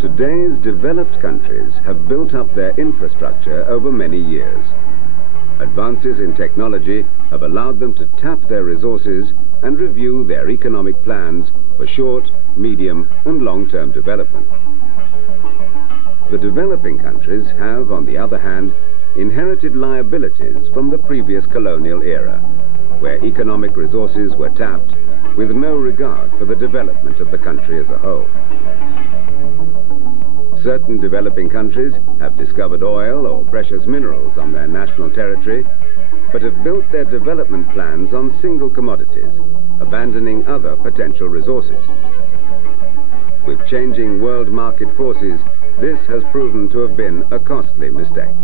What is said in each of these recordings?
Today's developed countries have built up their infrastructure over many years. Advances in technology have allowed them to tap their resources and review their economic plans for short, medium and long-term development. The developing countries have, on the other hand, inherited liabilities from the previous colonial era, where economic resources were tapped with no regard for the development of the country as a whole. Certain developing countries have discovered oil or precious minerals on their national territory, but have built their development plans on single commodities, abandoning other potential resources. With changing world market forces, this has proven to have been a costly mistake.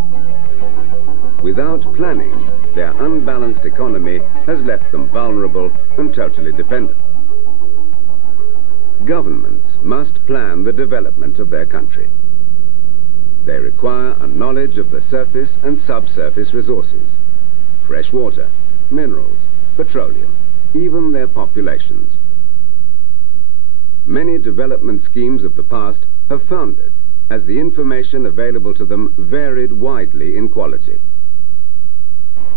Without planning, their unbalanced economy has left them vulnerable and totally dependent. Governments must plan the development of their country. They require a knowledge of the surface and subsurface resources, fresh water, minerals, petroleum, even their populations. Many development schemes of the past have foundered as the information available to them varied widely in quality.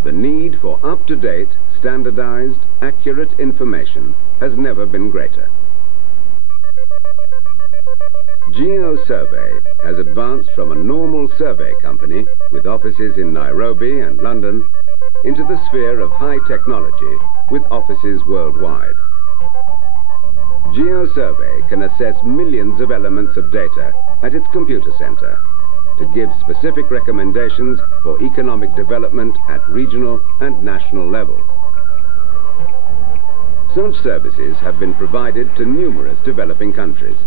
The need for up-to-date, standardized, accurate information has never been greater. Geosurvey has advanced from a normal survey company with offices in Nairobi and London into the sphere of high technology with offices worldwide. Geosurvey can assess millions of elements of data at its computer center to give specific recommendations for economic development at regional and national levels. Such services have been provided to numerous developing countries,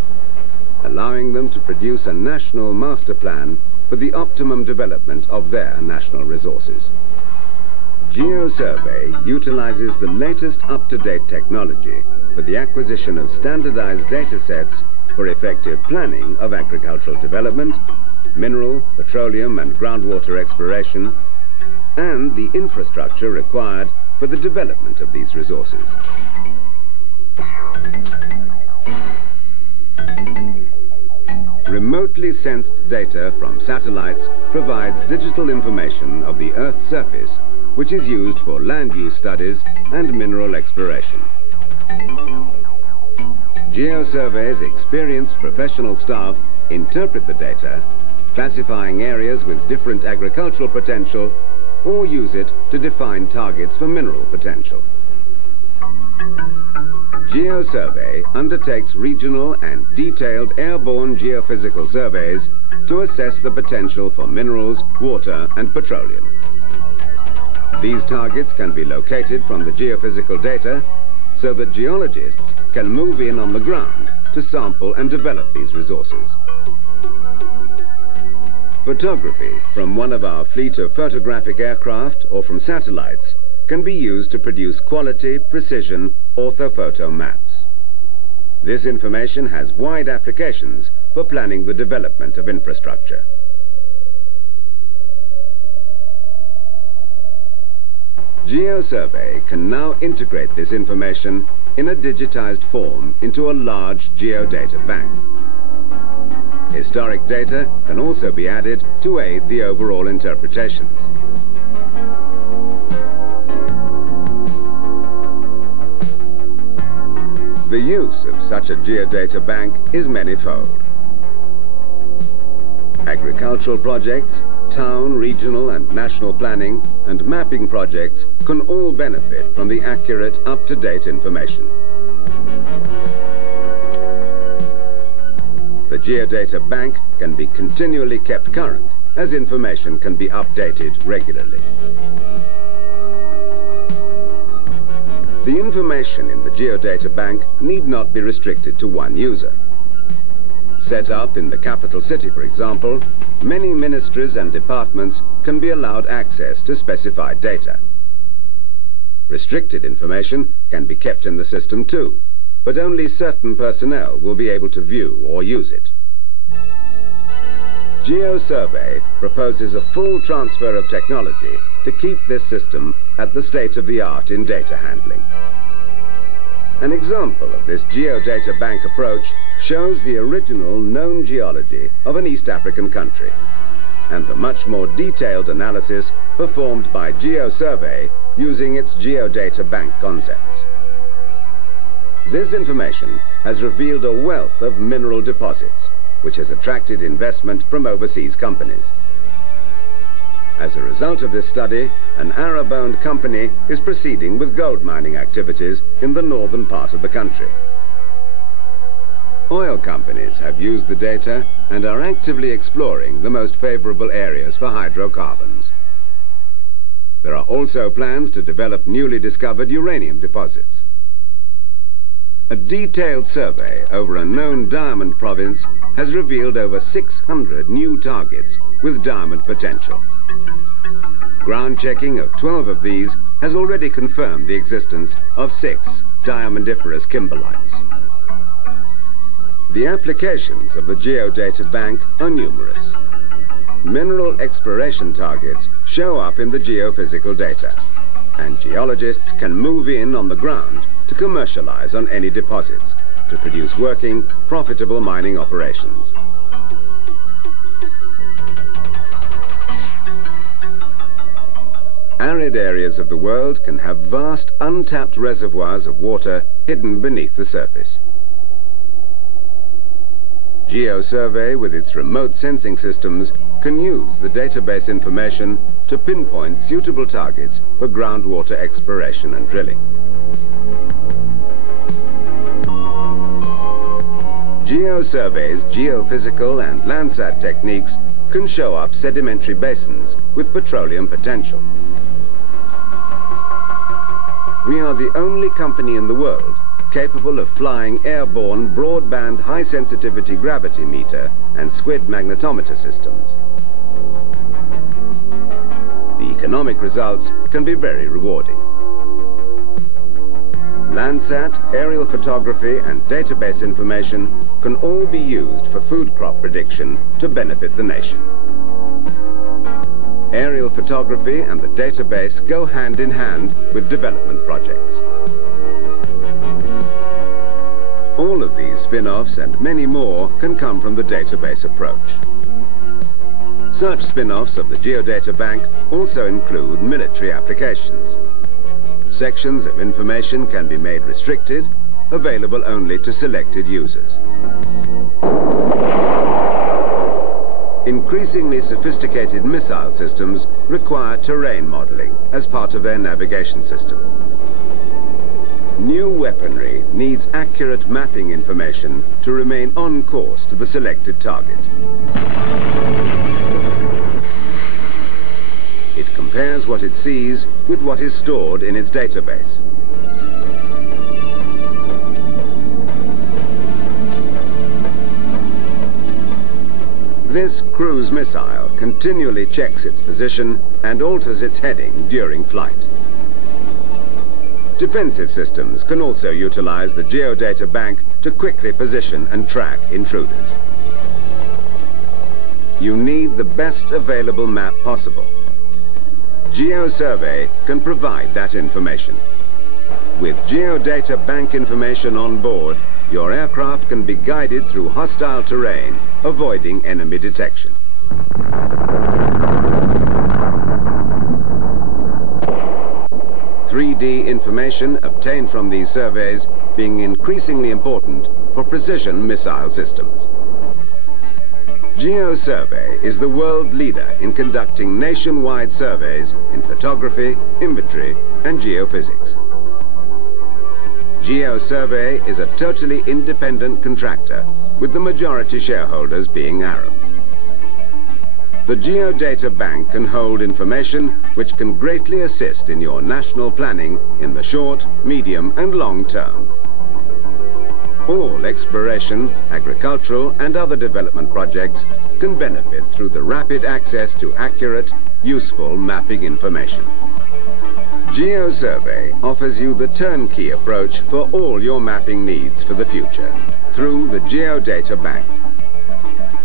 allowing them to produce a national master plan for the optimum development of their national resources. Geosurvey utilizes the latest up-to-date technology for the acquisition of standardized data sets for effective planning of agricultural development, mineral, petroleum and groundwater exploration, and the infrastructure required for the development of these resources. Remotely sensed data from satellites provides digital information of the Earth's surface, which is used for land use studies and mineral exploration. Geosurvey's experienced professional staff interpret the data, classifying areas with different agricultural potential, or use it to define targets for mineral potential. Geosurvey undertakes regional and detailed airborne geophysical surveys to assess the potential for minerals, water and petroleum. These targets can be located from the geophysical data so that geologists can move in on the ground to sample and develop these resources. Photography from one of our fleet of photographic aircraft or from satellites can be used to produce quality, precision, orthophoto maps. This information has wide applications for planning the development of infrastructure. Geosurvey can now integrate this information in a digitized form into a large geodata bank. Historic data can also be added to aid the overall interpretations. The use of such a geodata bank is manifold. Agricultural projects, town, regional and national planning and mapping projects can all benefit from the accurate, up-to-date information. The geodata bank can be continually kept current as information can be updated regularly. The information in the geodata bank need not be restricted to one user. Set up in the capital city, for example, many ministries and departments can be allowed access to specified data. Restricted information can be kept in the system too, but only certain personnel will be able to view or use it. Geosurvey proposes a full transfer of technology to keep this system at the state of the art in data handling. An example of this geodata bank approach shows the original known geology of an East African country and the much more detailed analysis performed by Geosurvey using its geodata bank concepts. This information has revealed a wealth of mineral deposits, which has attracted investment from overseas companies. As a result of this study, an Arab-owned company is proceeding with gold mining activities in the northern part of the country. Oil companies have used the data and are actively exploring the most favorable areas for hydrocarbons. There are also plans to develop newly discovered uranium deposits. A detailed survey over a known diamond province has revealed over 600 new targets with diamond potential. Ground checking of 12 of these has already confirmed the existence of 6 diamondiferous kimberlites. The applications of the Geodata Bank are numerous. Mineral exploration targets show up in the geophysical data, and geologists can move in on the ground to commercialize on any deposits to produce working, profitable mining operations. Arid areas of the world can have vast untapped reservoirs of water hidden beneath the surface. Geosurvey, with its remote sensing systems, can use the database information to pinpoint suitable targets for groundwater exploration and drilling. Geosurvey's geophysical and Landsat techniques can show up sedimentary basins with petroleum potential. We are the only company in the world capable of flying airborne broadband high-sensitivity gravity meter and squid magnetometer systems. The economic results can be very rewarding. Landsat, aerial photography and database information can all be used for food crop prediction to benefit the nation. Aerial photography and the database go hand in hand with development projects. All of these spin-offs and many more can come from the database approach. Such spin-offs of the Geodata Bank also include military applications. Sections of information can be made restricted, available only to selected users. Increasingly sophisticated missile systems require terrain modeling as part of their navigation system. New weaponry needs accurate mapping information to remain on course to the selected target. It compares what it sees with what is stored in its database. This cruise missile continually checks its position and alters its heading during flight. Defensive systems can also utilize the Geodata Bank to quickly position and track intruders. You need the best available map possible. Geosurvey can provide that information. With Geodata Bank information on board, your aircraft can be guided through hostile terrain, avoiding enemy detection. "3D information obtained from these surveys being increasingly important for precision missile systems. Geosurvey is the world leader in conducting nationwide surveys in photography, inventory, and geophysics. Geosurvey is a totally independent contractor, with the majority shareholders being Arab. The Geodata Bank can hold information which can greatly assist in your national planning in the short, medium, and long term. All exploration, agricultural, and other development projects can benefit through the rapid access to accurate, useful mapping information. Geosurvey offers you the turnkey approach for all your mapping needs for the future through the Geodata Bank.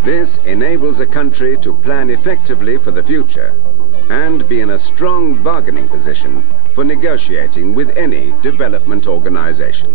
This enables a country to plan effectively for the future and be in a strong bargaining position for negotiating with any development organization.